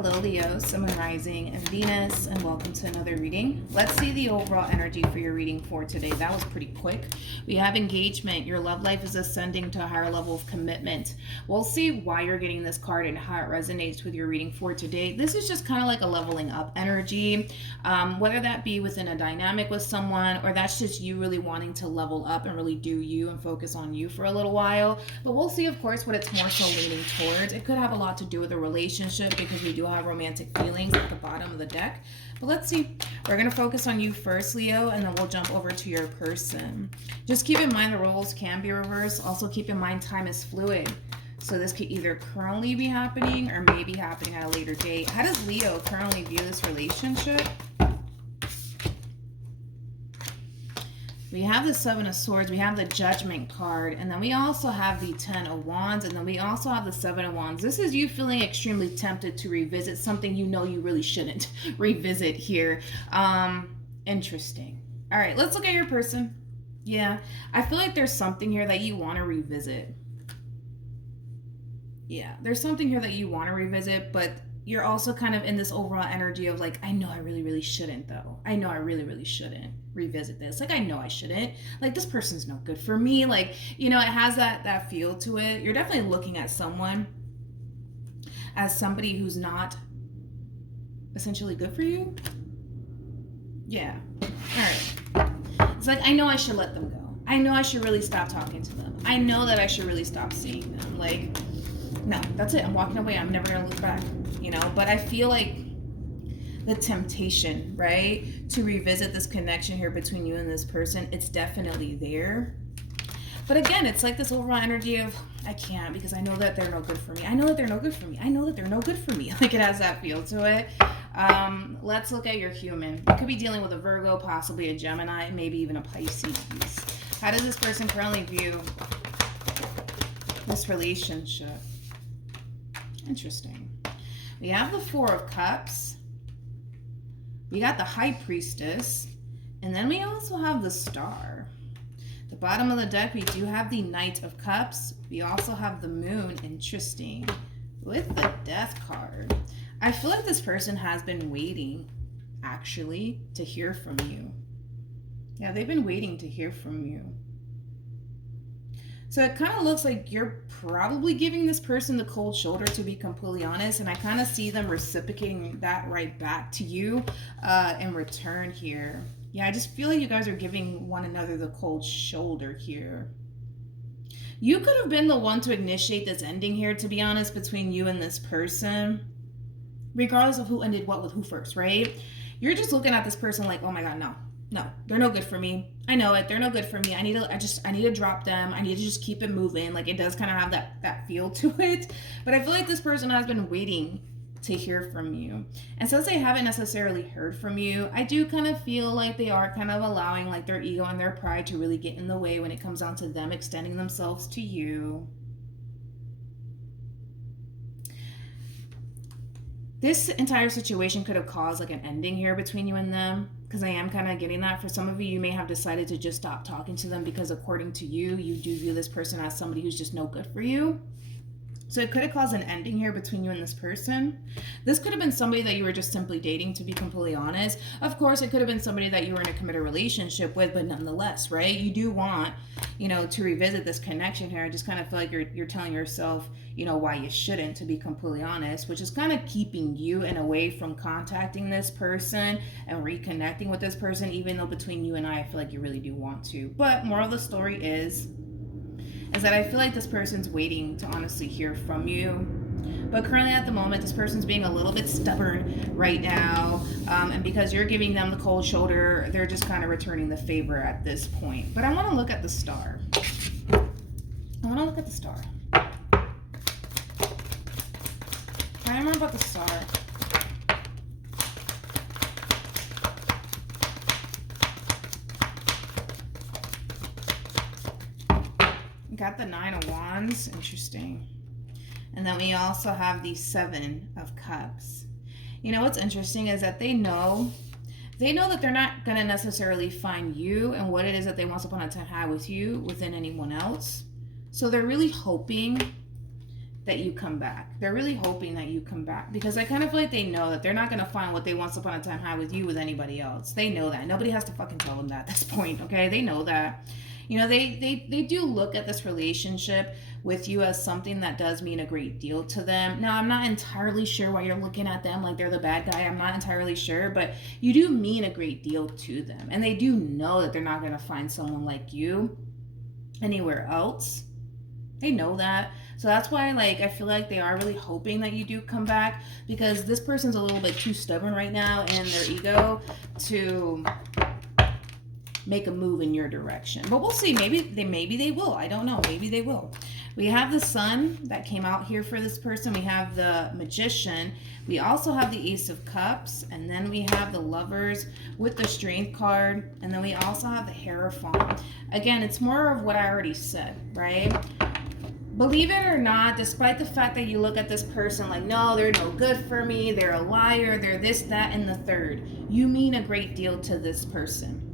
Hello, Leo, Sun, Moon, Rising, and Venus, and welcome to another reading. Let's see the overall energy for your reading for today. That was pretty quick. We have engagement. Your love life is ascending to a higher level of commitment. We'll see why you're getting this card and how it resonates with your reading for today. This is just kind of like a leveling up energy, whether that be within a dynamic with someone or that's just you really wanting to level up and really do you and focus on you for a little while. But we'll see, of course, what it's more so leaning towards. It could have a lot to do with a relationship because we do have romantic feelings at the bottom of the deck. But let's see. We're going to focus on you first, Leo, and then we'll jump over to your person. Just keep in mind the roles can be reversed. Also keep in mind time is fluid. So this could either currently be happening or maybe happening at a later date. How does Leo currently view this relationship? We have the Seven of Swords, we have the Judgment card, and then we also have the Ten of Wands, and then we also have the Seven of Wands. This is you feeling extremely tempted to revisit something you know you really shouldn't revisit here. Interesting. All right, let's look at your person. Yeah, I feel like there's something here that you want to revisit. Yeah, there's something here that you want to revisit, but you're also kind of in this overall energy of like, I know I really, really shouldn't though. I know I really, really shouldn't revisit this. Like, I know I shouldn't. Like, this person's no good for me. Like, you know, it has that feel to it. You're definitely looking at someone as somebody who's not essentially good for you. Yeah. All right. It's like, I know I should let them go. I know I should really stop talking to them. I know that I should really stop seeing them. Like, no, that's it. I'm walking away. I'm never going to look back. You know, but I feel like the temptation, right, to revisit this connection here between you and this person, it's definitely there. But again, it's like this overall energy of, I can't because I know that they're no good for me. I know that they're no good for me. I know that they're no good for me. Like, it has that feel to it. Let's look at your human. You could be dealing with a Virgo, possibly a Gemini, maybe even a Pisces. How does this person currently view this relationship? Interesting. We have the Four of Cups. We got the High Priestess. And then we also have the Star. The bottom of the deck, we do have the Knight of Cups. We also have the Moon. Interesting. With the Death card. I feel like this person has been waiting, actually, to hear from you. Yeah, they've been waiting to hear from you. So it kind of looks like you're probably giving this person the cold shoulder, to be completely honest. And I kind of see them reciprocating that right back to you in return here. Yeah, I just feel like you guys are giving one another the cold shoulder here. You could have been the one to initiate this ending here, to be honest, between you and this person. Regardless of who ended what with who first, right? You're just looking at this person like, oh my God, no, they're no good for me. I know it. They're no good for me. I need to drop them. I need to just keep it moving. Like, it does kind of have that feel to it. But I feel like this person has been waiting to hear from you. And since they haven't necessarily heard from you, I do kind of feel like they are kind of allowing like their ego and their pride to really get in the way when it comes down to them extending themselves to you. This entire situation could have caused like an ending here between you and them, because I am kind of getting that. For some of you, you may have decided to just stop talking to them because according to you, you do view this person as somebody who's just no good for you. So it could have caused an ending here between you and this person. This could have been somebody that you were just simply dating, to be completely honest. Of course, it could have been somebody that you were in a committed relationship with, but nonetheless, right? You do want, you know, to revisit this connection here. I just kind of feel like you're telling yourself, you know, why you shouldn't, to be completely honest, which is kind of keeping you in a way from contacting this person and reconnecting with this person, even though between you and I feel like you really do want to. But moral of the story is that I feel like this person's waiting to honestly hear from you. But currently at the moment, this person's being a little bit stubborn right now. And because you're giving them the cold shoulder, they're just kind of returning the favor at this point. But I want to look at the Star. I remember about the Star. Got the Nine of Wands. Interesting. And then we also have the Seven of Cups. You know what's interesting is that they know that they're not going to necessarily find you and what it is that they once upon a time had with you within anyone else. So they're really hoping that you come back. They're really hoping that you come back, because I kind of feel like they know that they're not going to find what they once upon a time had with you with anybody else. They know that. Nobody has to fucking tell them that at this point, okay? They know that. You know, they do look at this relationship with you as something that does mean a great deal to them. Now, I'm not entirely sure why you're looking at them like they're the bad guy. I'm not entirely sure, but you do mean a great deal to them. And they do know that they're not going to find someone like you anywhere else. They know that. So that's why, like, I feel like they are really hoping that you do come back, because this person's a little bit too stubborn right now in their ego to make a move in your direction. But we'll see. Maybe they will. I don't know. Maybe they will. We have the Sun that came out here for this person. We have the Magician. We also have the Ace of Cups. And then we have the Lovers with the Strength card. And then we also have the Hierophant. Again, it's more of what I already said, right? Believe it or not, despite the fact that you look at this person like, no, they're no good for me, they're a liar, they're this, that, and the third, you mean a great deal to this person.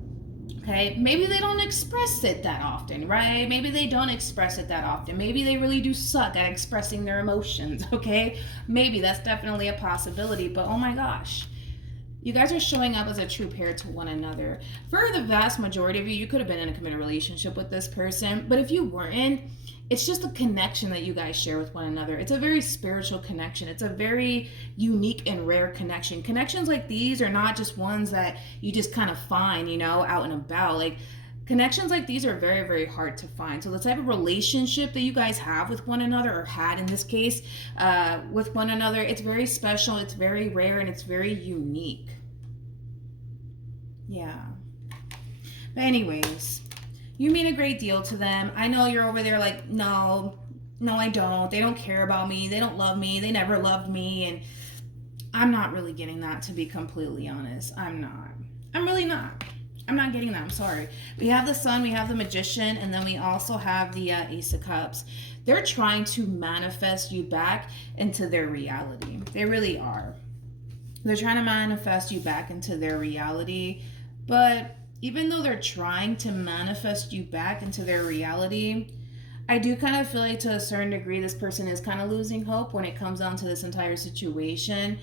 Okay, maybe they don't express it that often, right? Maybe they don't express it that often. Maybe they really do suck at expressing their emotions, okay? Maybe that's definitely a possibility, but oh my gosh. You guys are showing up as a true pair to one another. For the vast majority of you, you could have been in a committed relationship with this person, but if you weren't, it's just a connection that you guys share with one another. It's a very spiritual connection. It's a very unique and rare connection. Connections like these are not just ones that you just kind of find, you know, out and about. Like, connections like these are very, very hard to find. So the type of relationship that you guys have with one another, or had in this case, with one another, it's very special, it's very rare, and it's very unique. Yeah. But anyways, you mean a great deal to them. I know you're over there like, no, I don't. They don't care about me. They don't love me. They never loved me. And I'm not really getting that, to be completely honest. I'm not. I'm really not. I'm not getting that. I'm sorry. We have the Sun, we have the Magician, and then we also have the Ace of Cups. They're trying to manifest you back into their reality. They really are. They're trying to manifest you back into their reality. But even though they're trying to manifest you back into their reality, I do kind of feel like to a certain degree this person is kind of losing hope when it comes down to this entire situation.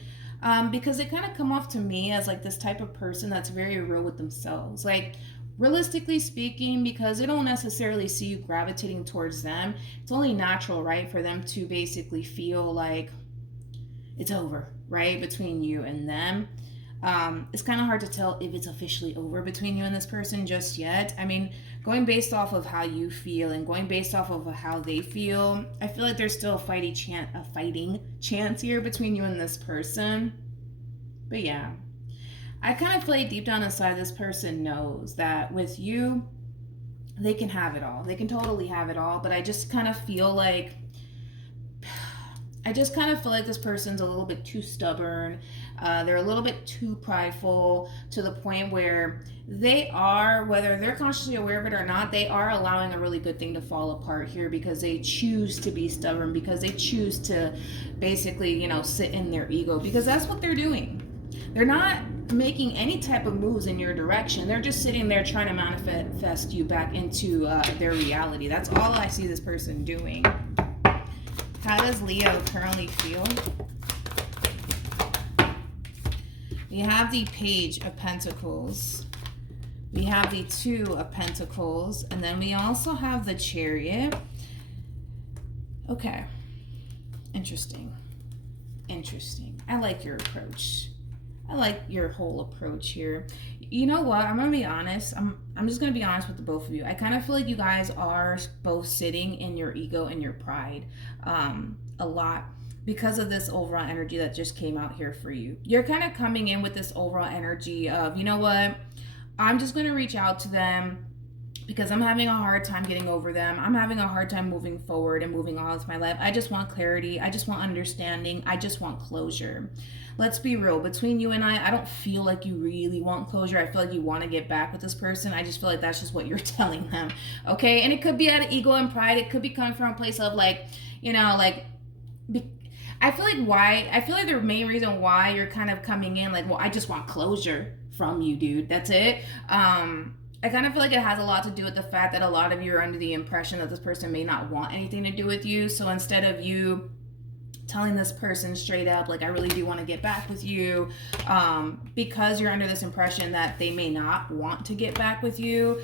Because they kind of come off to me as like this type of person that's very real with themselves. Like, realistically speaking, because they don't necessarily see you gravitating towards them, it's only natural, right, for them to basically feel like it's over, right, between you and them. It's kind of hard to tell if it's officially over between you and this person just yet. I mean, going based off of how you feel and going based off of how they feel, I feel like there's still a fighting chance here between you and this person. But yeah, I kind of feel like deep down inside this person knows that with you, they can have it all. They can totally have it all. But I just kind of feel like this person's a little bit too stubborn. They're a little bit too prideful, to the point where they are, whether they're consciously aware of it or not, they are allowing a really good thing to fall apart here, because they choose to be stubborn, because they choose to basically, you know, sit in their ego, because that's what they're doing. They're not making any type of moves in your direction. They're just sitting there trying to manifest you back into their reality. That's all I see this person doing. How does Leo currently feel? We have the Page of Pentacles. We have the Two of Pentacles. And then we also have the Chariot. Okay. Interesting. I like your approach. I like your whole approach here. You know what? I'm going to be honest. I'm just going to be honest with the both of you. I kind of feel like you guys are both sitting in your ego and your pride a lot, because of this overall energy that just came out here for you. You're kind of coming in with this overall energy of, you know what? I'm just going to reach out to them because I'm having a hard time getting over them. I'm having a hard time moving forward and moving on with my life. I just want clarity. I just want understanding. I just want closure. Let's be real. Between you and I don't feel like you really want closure. I feel like you want to get back with this person. I just feel like that's just what you're telling them. Okay? And it could be out of ego and pride. It could be coming from a place of like, you know, like, I feel like the main reason why you're kind of coming in like, well, I just want closure from you, dude. That's it. I kind of feel like it has a lot to do with the fact that a lot of you are under the impression that this person may not want anything to do with you. So instead of you telling this person straight up, like, I really do want to get back with you, because you're under this impression that they may not want to get back with you,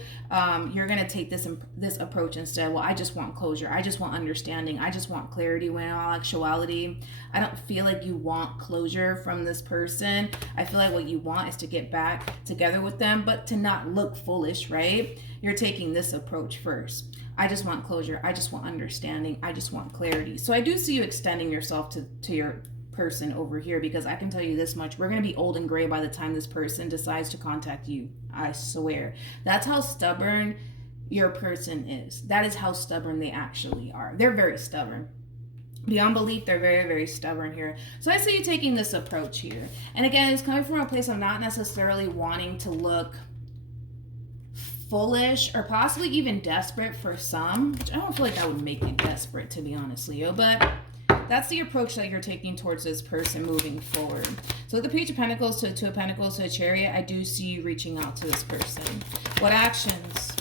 you're going to take this approach instead. Well, I just want closure. I just want understanding. I just want clarity, when in all actuality, I don't feel like you want closure from this person. I feel like what you want is to get back together with them, but to not look foolish, right? You're taking this approach first. I just want closure. I just want understanding. I just want clarity. So I do see you extending yourself to your person over here, because I can tell you this much. We're going to be old and gray by the time this person decides to contact you. I swear. That's how stubborn your person is. That is how stubborn they actually are. They're very stubborn. Beyond belief, they're very, very stubborn here. So I see you taking this approach here. And again, it's coming from a place of not necessarily wanting to look foolish or possibly even desperate for some, which I don't feel like that would make you desperate, to be honest, Leo, but that's the approach that you're taking towards this person moving forward. So with the Page of Pentacles to Two of Pentacles to a Chariot, I do see you reaching out to this person. What actions?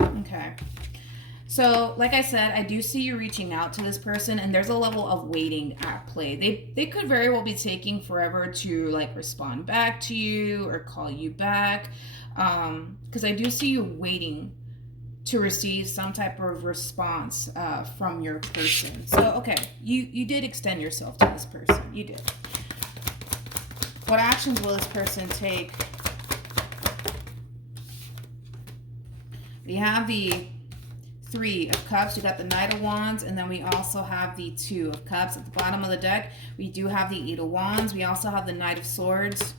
Okay. So, like I said, I do see you reaching out to this person, and there's a level of waiting at play. They could very well be taking forever to like respond back to you or call you back, because I do see you waiting to receive some type of response from your person. So, okay, you did extend yourself to this person. You did. What actions will this person take? We have the Three of Cups, you got the Knight of Wands, and then we also have the Two of Cups. At the bottom of the deck, we do have the Eight of Wands. We also have the Knight of Swords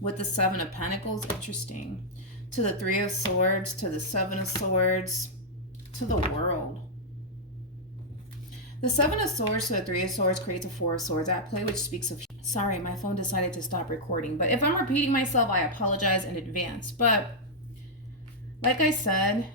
with the Seven of Pentacles. Interesting. To the Three of Swords, to the Seven of Swords, to the World. The Seven of Swords to the Three of Swords creates a Four of Swords at play, which speaks of... Sorry, my phone decided to stop recording. But if I'm repeating myself, I apologize in advance. But like I said,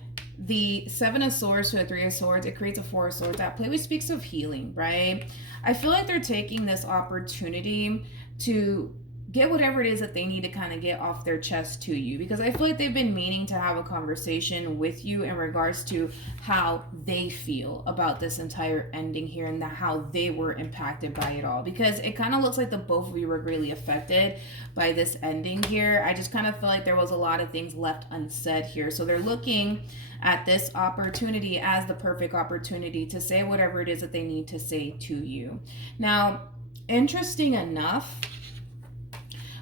the Seven of Swords to the Three of Swords, it creates a Four of Swords at play, which speaks of healing, right? I feel like they're taking this opportunity to get whatever it is that they need to kind of get off their chest to you, because I feel like they've been meaning to have a conversation with you in regards to how they feel about this entire ending here and how they were impacted by it all, because it kind of looks like the both of you were really affected by this ending here. I just kind of feel like there was a lot of things left unsaid here, so they're looking at this opportunity as the perfect opportunity to say whatever it is that they need to say to you. Now, interesting enough,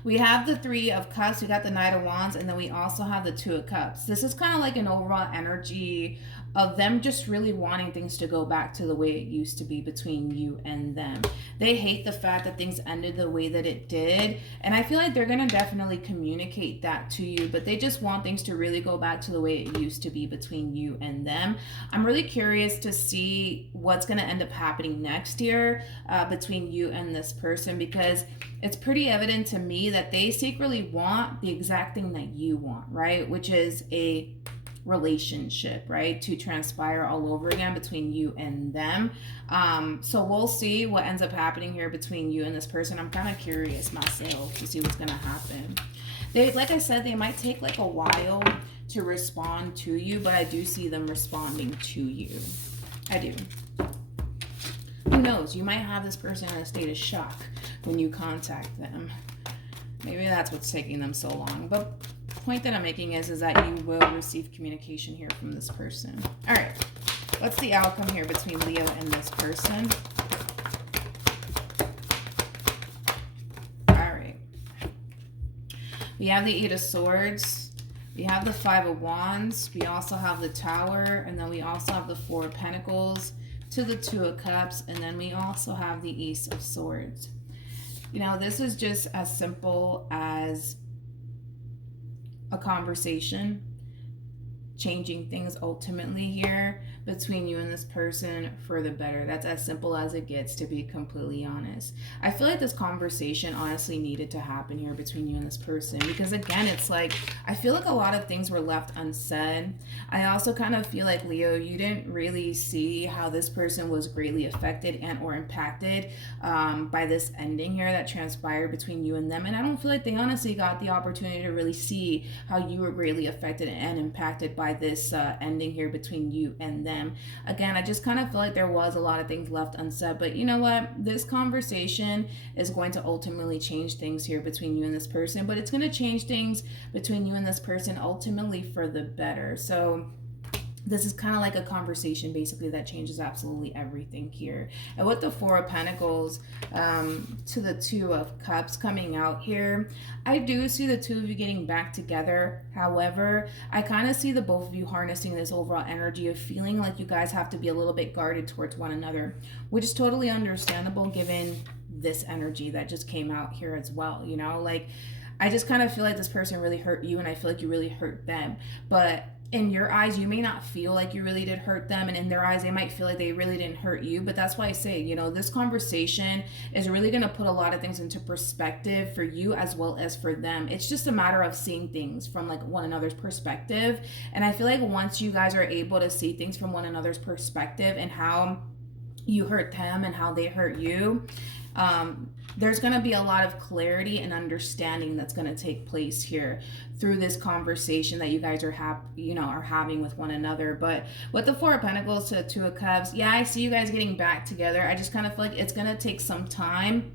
we have the Three of Cups, we got the Knight of Wands, and then we also have the Two of Cups. This is kind of like an overall energy of them just really wanting things to go back to the way it used to be between you and them. They hate the fact that things ended the way that it did, and I feel like they're going to definitely communicate that to you, but they just want things to really go back to the way it used to be between you and them. I'm really curious to see what's going to end up happening next year between you and this person, because it's pretty evident to me that they secretly want the exact thing that you want, right? Which is a relationship, right? To transpire all over again between you and them. So we'll see what ends up happening here between you and this person. I'm kind of curious myself to see what's going to happen. They, like I said, they might take like a while to respond to you, but I do see them responding to you. I do. Who knows? You might have this person in a state of shock when you contact them. Maybe that's what's taking them so long. But the point that I'm making is that you will receive communication here from this person. All right. What's the outcome here between Leo and this person? All right. We have the Eight of Swords. We have the Five of Wands. We also have the Tower. And then we also have the Four of Pentacles to the Two of Cups. And then we also have the Ace of Swords. You know, this is just as simple as a conversation, changing things ultimately here between you and this person for the better. That's as simple as it gets, to be completely honest. I feel like this conversation honestly needed to happen here between you and this person, because again, it's like, I feel like a lot of things were left unsaid. I also kind of feel like, Leo, you didn't really see how this person was greatly affected and or impacted by this ending here that transpired between you and them. And I don't feel like they honestly got the opportunity to really see how you were greatly affected and impacted by this ending here between you and them. them. Again, I just kind of feel like there was a lot of things left unsaid, but you know what? This conversation is going to ultimately change things here between you and this person, but it's going to change things between you and this person ultimately for the better. So this is kind of like a conversation basically that changes absolutely everything here. And with the Four of Pentacles to the Two of Cups coming out here, I do see the two of you getting back together. However, I kind of see the both of you harnessing this overall energy of feeling like you guys have to be a little bit guarded towards one another, which is totally understandable given this energy that just came out here as well. You know, like I just kind of feel like this person really hurt you, and I feel like you really hurt them. But in your eyes, you may not feel like you really did hurt them, and in their eyes, they might feel like they really didn't hurt you. But that's why I say, you know, this conversation is really going to put a lot of things into perspective for you as well as for them. It's just a matter of seeing things from like one another's perspective. And I feel like once you guys are able to see things from one another's perspective and how you hurt them and how they hurt you, there's going to be a lot of clarity and understanding that's going to take place here through this conversation that you guys are having with one another. But with the Four of Pentacles to the Two of Cups, yeah, I see you guys getting back together. I just kind of feel like it's going to take some time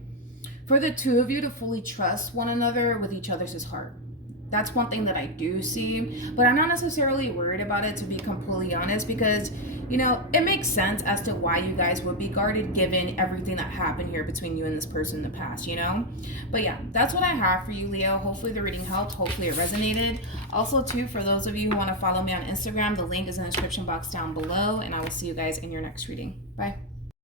for the two of you to fully trust one another with each other's heart. That's one thing that I do see, but I'm not necessarily worried about it, to be completely honest, because, you know, it makes sense as to why you guys would be guarded given everything that happened here between you and this person in the past, you know? But yeah, that's what I have for you, Leo. Hopefully the reading helped. Hopefully it resonated. Also, too, for those of you who want to follow me on Instagram, the link is in the description box down below, and I will see you guys in your next reading. Bye.